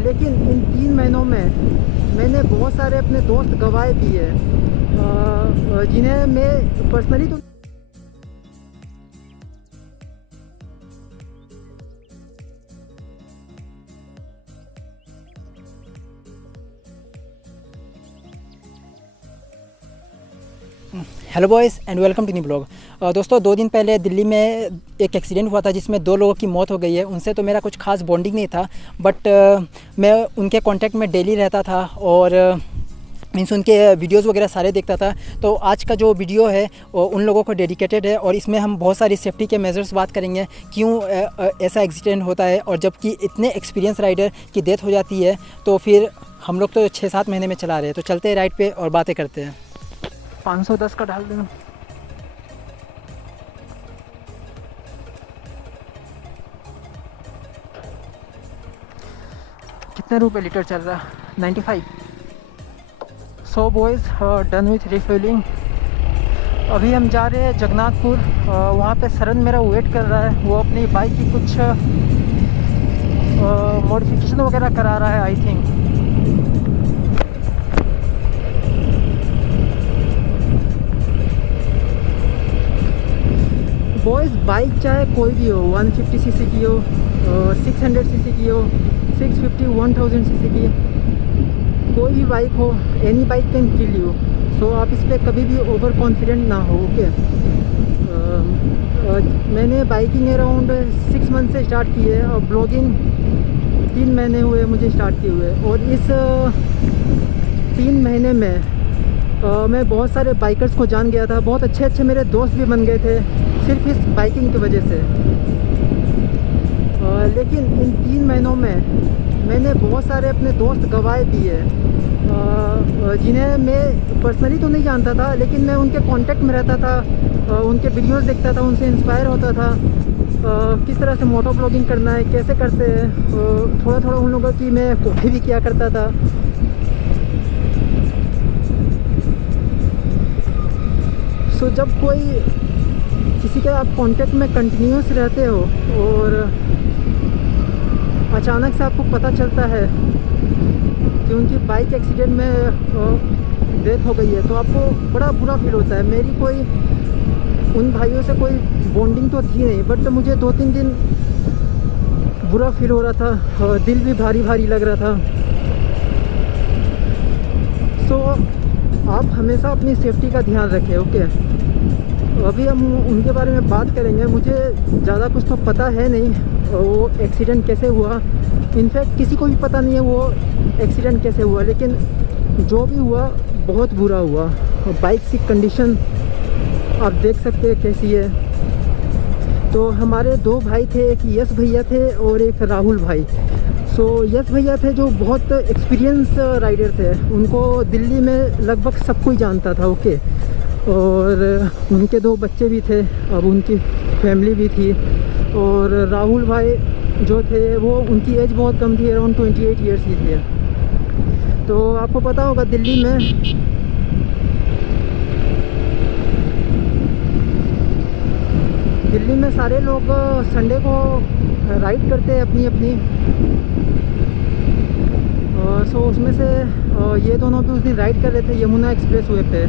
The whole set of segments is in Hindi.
लेकिन इन 3 महीनों में मैंने बहुत सारे अपने दोस्त गंवाए भी है, जिन्हें मैं पर्सनली तो hello boys and welcome to new blog. दोस्तों 2 दिन पहले दिल्ली में एक एक्सीडेंट हुआ था जिसमें 2 लोगों की मौत हो गई है। उनसे तो मेरा कुछ खास बॉन्डिंग नहीं था, बट मैं उनके कांटेक्ट में डेली रहता था और मीन्स उनके वीडियोस वगैरह सारे देखता था। तो आज का जो वीडियो है वो उन लोगों को डेडिकेटेड है और इसमें हम बहुत सारी सेफ्टी के मेजर्स बात करेंगे, क्यों ऐसा एक्सीडेंट होता है और जबकि इतने एक्सपीरियंस राइडर की डेथ हो जाती है। तो फिर हम लोग तो 6-7 महीने में चला रहे हैं, तो चलते हैं राइड पे और बातें करते हैं। 510 का डाल देना। कितने रुपए लीटर चल रहा है? 95। सो बॉयज़ डन विथ रिफिलिंग। अभी हम जा रहे हैं जगन्नाथपुर। वहाँ पे सरन मेरा वेट कर रहा है। वो अपनी बाइक की कुछ मॉडिफिकेशन वगैरह करा रहा है आई थिंक। बॉयज़ बाइक चाहे कोई भी हो, 150 सीसी की हो, 600 सीसी की हो, 650, 1000 सीसी की, कोई भी बाइक हो, any bike can kill you. So आप इस पर कभी भी ओवर कॉन्फिडेंट ना हो। ओके, मैंने बाइकिंग अराउंड 6 मंथ से स्टार्ट की है और ब्लॉगिंग 3 महीने हुए मुझे स्टार्ट किए हुए। और इस 3 महीने में मैं बहुत सारे बाइकर्स को जान गया था। बहुत अच्छे अच्छे मेरे दोस्त भी बन गए थे सिर्फ इस बाइकिंग की वजह से। लेकिन इन 3 महीनों में मैंने बहुत सारे अपने दोस्त गंवाए भी है, जिन्हें मैं पर्सनली तो नहीं जानता था, लेकिन मैं उनके कांटेक्ट में रहता था, उनके वीडियोस देखता था, उनसे इंस्पायर होता था किस तरह से मोटो ब्लॉगिंग करना है, कैसे करते हैं। थोड़ा थोड़ा उन लोगों की मैं कॉपी भी किया करता था। सो जब कोई किसी के आप कांटेक्ट में कंटिन्यूस रहते हो और अचानक से आपको पता चलता है कि उनकी बाइक एक्सीडेंट में डेथ हो गई है, तो आपको बड़ा बुरा फील होता है। मेरी कोई उन भाइयों से कोई बॉन्डिंग तो थी नहीं, बट मुझे 2-3 दिन बुरा फील हो रहा था, दिल भी भारी भारी लग रहा था। सो आप हमेशा अपनी सेफ्टी का ध्यान रखें। ओके, अभी हम उनके बारे में बात करेंगे। मुझे ज़्यादा कुछ तो पता है नहीं वो एक्सीडेंट कैसे हुआ। इनफैक्ट किसी को भी पता नहीं है वो एक्सीडेंट कैसे हुआ, लेकिन जो भी हुआ बहुत बुरा हुआ। बाइक की कंडीशन आप देख सकते हैं कैसी है। तो हमारे 2 भाई थे, एक यश भैया थे और एक राहुल भाई। सो यश भैया थे जो बहुत एक्सपीरियंस राइडर थे, उनको दिल्ली में लगभग सब कोई जानता था। ओके, और उनके 2 बच्चे भी थे, अब उनकी फैमिली भी थी। और राहुल भाई जो थे वो उनकी एज बहुत कम थी, अराउंड 28 ईयर्स ही थे। तो आपको पता होगा दिल्ली में सारे लोग संडे को राइड करते हैं अपनी अपनी। सो उसमें से ये दोनों भी उस दिन राइड कर रहे थे यमुना एक्सप्रेस वे पे।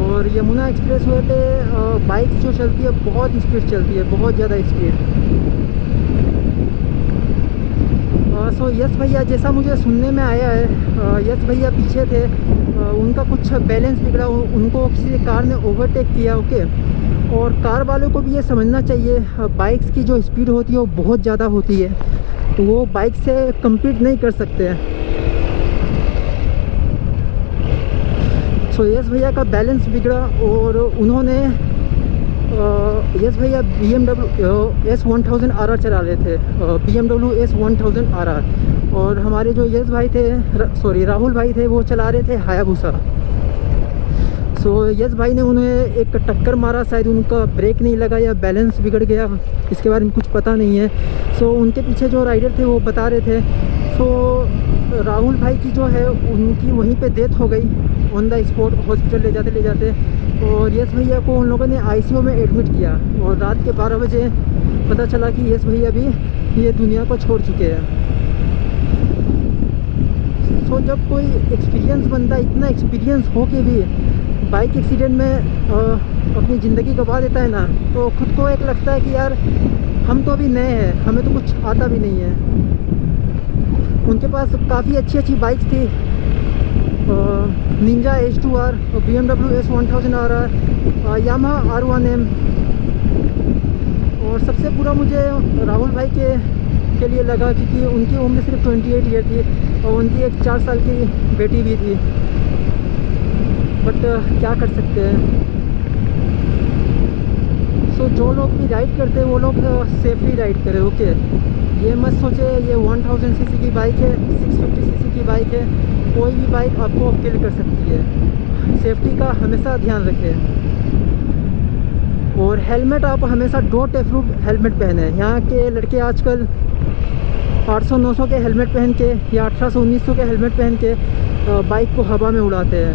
और यमुना एक्सप्रेस वे पे बाइक जो चलती है बहुत स्पीड चलती है, बहुत ज़्यादा स्पीड। सो यश भैया, जैसा मुझे सुनने में आया है, यश भैया पीछे थे, उनका कुछ बैलेंस बिगड़ा, उनको किसी कार ने ओवरटेक किया। ओके, और कार वालों को भी ये समझना चाहिए बाइक्स की जो स्पीड होती है वो बहुत ज़्यादा होती है, तो वो बाइक से कम्पीट नहीं कर सकते हैं। सो यश भैया का बैलेंस बिगड़ा और उन्होंने यश भैया BMW S1000 RR चला रहे थे, BMW S1000 RR। और हमारे जो यश भाई थे, राहुल भाई थे, वो चला रहे थे हायाबुसा। सो यश भाई ने उन्हें एक टक्कर मारा, शायद उनका ब्रेक नहीं लगा या बैलेंस बिगड़ गया, इसके बारे में कुछ पता नहीं है। सो उनके पीछे जो राइडर थे वो बता रहे थे। सो राहुल भाई की जो है उनकी वहीं पे डेथ हो गई ऑन द स्पॉट, हॉस्पिटल ले जाते। और यश भैया को उन लोगों ने ICU में एडमिट किया और रात के 12 बजे पता चला कि यस भैया अभी ये दुनिया को छोड़ चुके हैं। सो जब कोई एक्सपीरियंस बंदा इतना एक्सपीरियंस हो के भी बाइक एक्सीडेंट में अपनी ज़िंदगी गंवा देता है ना, तो खुद को एक लगता है कि यार हम तो अभी नए हैं, हमें तो कुछ आता भी नहीं है। उनके पास काफ़ी अच्छी अच्छी बाइक्स थी, Ninja H2R, BMW S1000RR, Yamaha R1M। और सबसे बुरा मुझे राहुल भाई के लिए लगा, क्योंकि उनकी उम्र सिर्फ 28 ईयर थी और उनकी एक 4 साल की बेटी भी थी। बट क्या कर सकते हैं। सो जो लोग भी राइड करते हैं वो लोग सेफली राइड करें, ओके। ये मत सोचे ये 1000 सीसी की बाइक है, 650 सीसी की बाइक है, कोई भी बाइक आपको किल कर सकती है। सेफ्टी का हमेशा ध्यान रखें। और हेलमेट आप हमेशा डो टेफरूट हेलमेट पहने। यहाँ के लड़के आजकल 800-900 के हेलमेट पहन के या 1800-1900 के हेलमेट पहन के बाइक को हवा में उड़ाते हैं।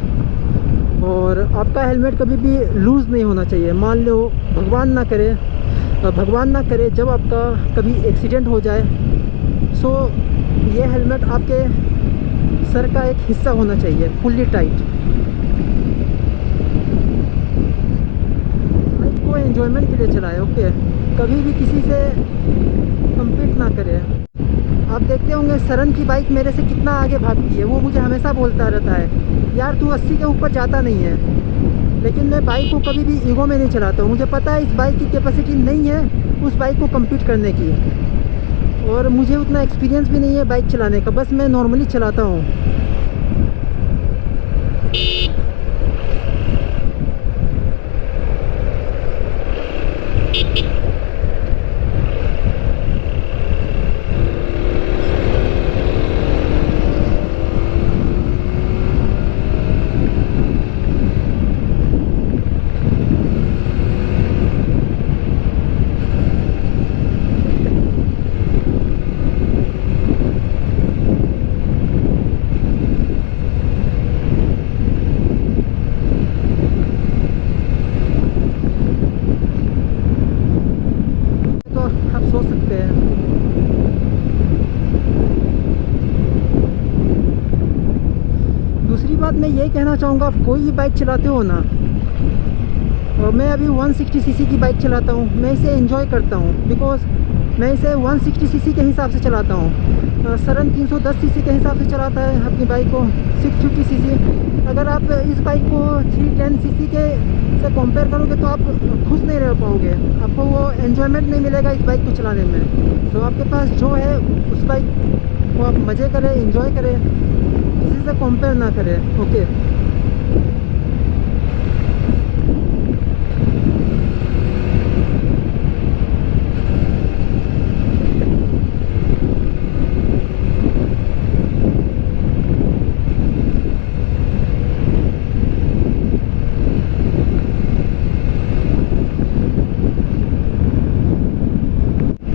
और आपका हेलमेट कभी भी लूज़ नहीं होना चाहिए। मान लो भगवान ना करे जब आपका कभी एक्सीडेंट हो जाए, सो ये हेलमेट आपके सर का एक हिस्सा होना चाहिए, फुल्ली टाइट। बाइक को एंजॉयमेंट के लिए चलाए, ओके। कभी भी किसी से कम्पीट ना करें। आप देखते होंगे सरन की बाइक मेरे से कितना आगे भागती है। वो मुझे हमेशा बोलता रहता है यार तू 80 के ऊपर जाता नहीं है। लेकिन मैं बाइक को कभी भी ईगो में नहीं चलाता हूँ। मुझे पता है इस बाइक की कैपेसिटी नहीं है उस बाइक को कम्पीट करने की, और मुझे उतना एक्सपीरियंस भी नहीं है बाइक चलाने का, बस मैं नॉर्मली चलाता हूँ। दूसरी बात मैं ये कहना चाहूँगा, आप कोई भी बाइक चलाते हो ना, और मैं अभी 160 सीसी की बाइक चलाता हूँ, मैं इसे एंजॉय करता हूँ बिकॉज मैं इसे 160 सीसी के हिसाब से चलाता हूँ। सरन 310 सीसी के हिसाब से चलाता है अपनी बाइक को, 650 सीसी। अगर आप इस बाइक को 310 सीसी के से कंपेयर करोगे तो आप खुश नहीं रह पाओगे, आपको वो एंजॉयमेंट नहीं मिलेगा इस बाइक को चलाने में। तो आपके पास जो है उस बाइक को आप मज़े करें, एंजॉय करें, किसी से कंपेयर ना करें, ओके।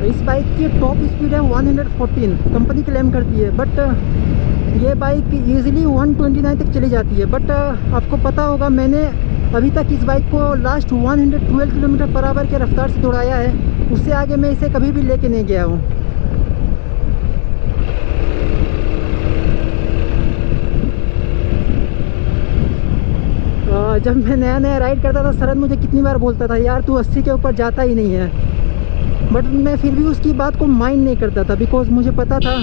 इस बाइक की टॉप स्पीड है 114, कंपनी क्लेम करती है, बट ये बाइक इजीली 129 तक चली जाती है। बट आपको पता होगा मैंने अभी तक इस बाइक को लास्ट 112 किलोमीटर पर आवर के रफ्तार से दौड़ाया है, उससे आगे मैं इसे कभी भी लेके नहीं गया हूँ। जब मैं नया नया राइड करता था, सरन मुझे कितनी बार बोलता था यार तू 80 के ऊपर जाता ही नहीं है, बट मैं फिर भी उसकी बात को माइंड नहीं करता था बिकॉज मुझे पता था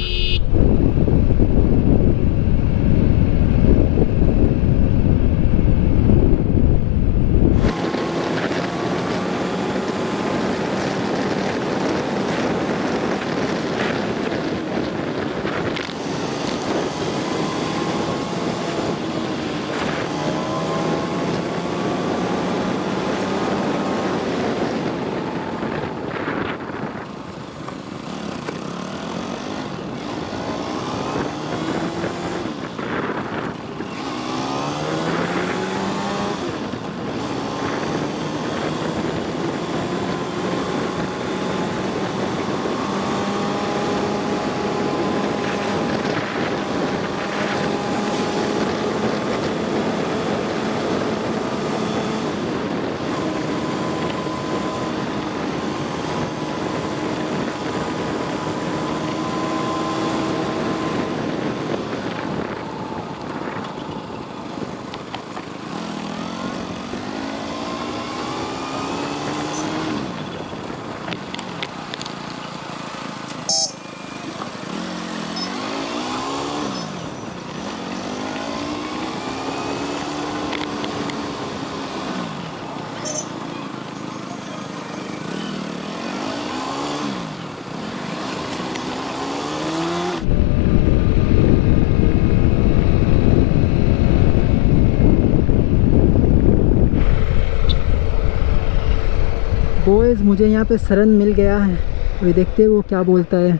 बॉयज़ मुझे यहाँ पे सरन मिल गया है, वही देखते हैं वो क्या बोलता है।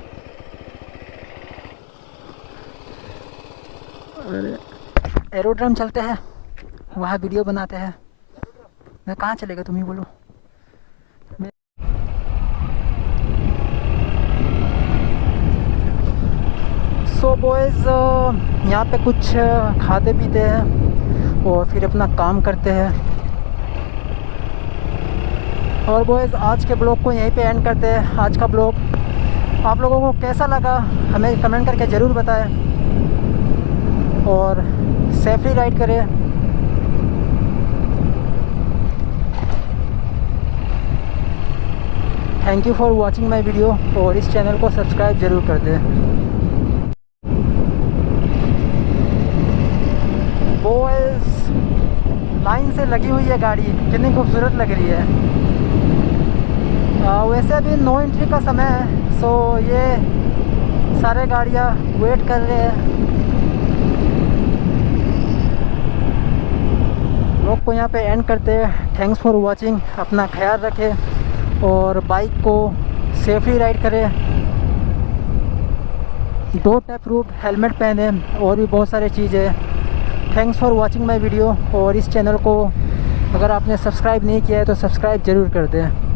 और एरोड्रम चलते हैं, वहाँ वीडियो बनाते हैं। मैं कहाँ चलेगा तुम ही बोलो। सो बॉयज़ यहाँ पे कुछ खाते पीते हैं और फिर अपना काम करते हैं। और बॉयज़ आज के ब्लॉग को यहीं पे एंड करते हैं। आज का ब्लॉग आप लोगों को कैसा लगा हमें कमेंट करके ज़रूर बताएं और सेफली राइड करें। Thank you for watching my video और इस चैनल को सब्सक्राइब ज़रूर कर दें। बॉयज़ लाइन से लगी हुई है गाड़ी, कितनी खूबसूरत लग रही है। वैसे अभी नो एंट्री का समय है, सो ये सारे गाड़ियाँ वेट कर रहे हैं। लोग को यहाँ पे एंड करते हैं। Thanks for watching. अपना ख्याल रखें और बाइक को सेफली राइड करें। डोंट टैप रूट, हेलमेट पहने और भी बहुत सारी चीज़ें। Thanks for watching my video और इस चैनल को अगर आपने सब्सक्राइब नहीं किया है तो सब्सक्राइब ज़रूर कर दें।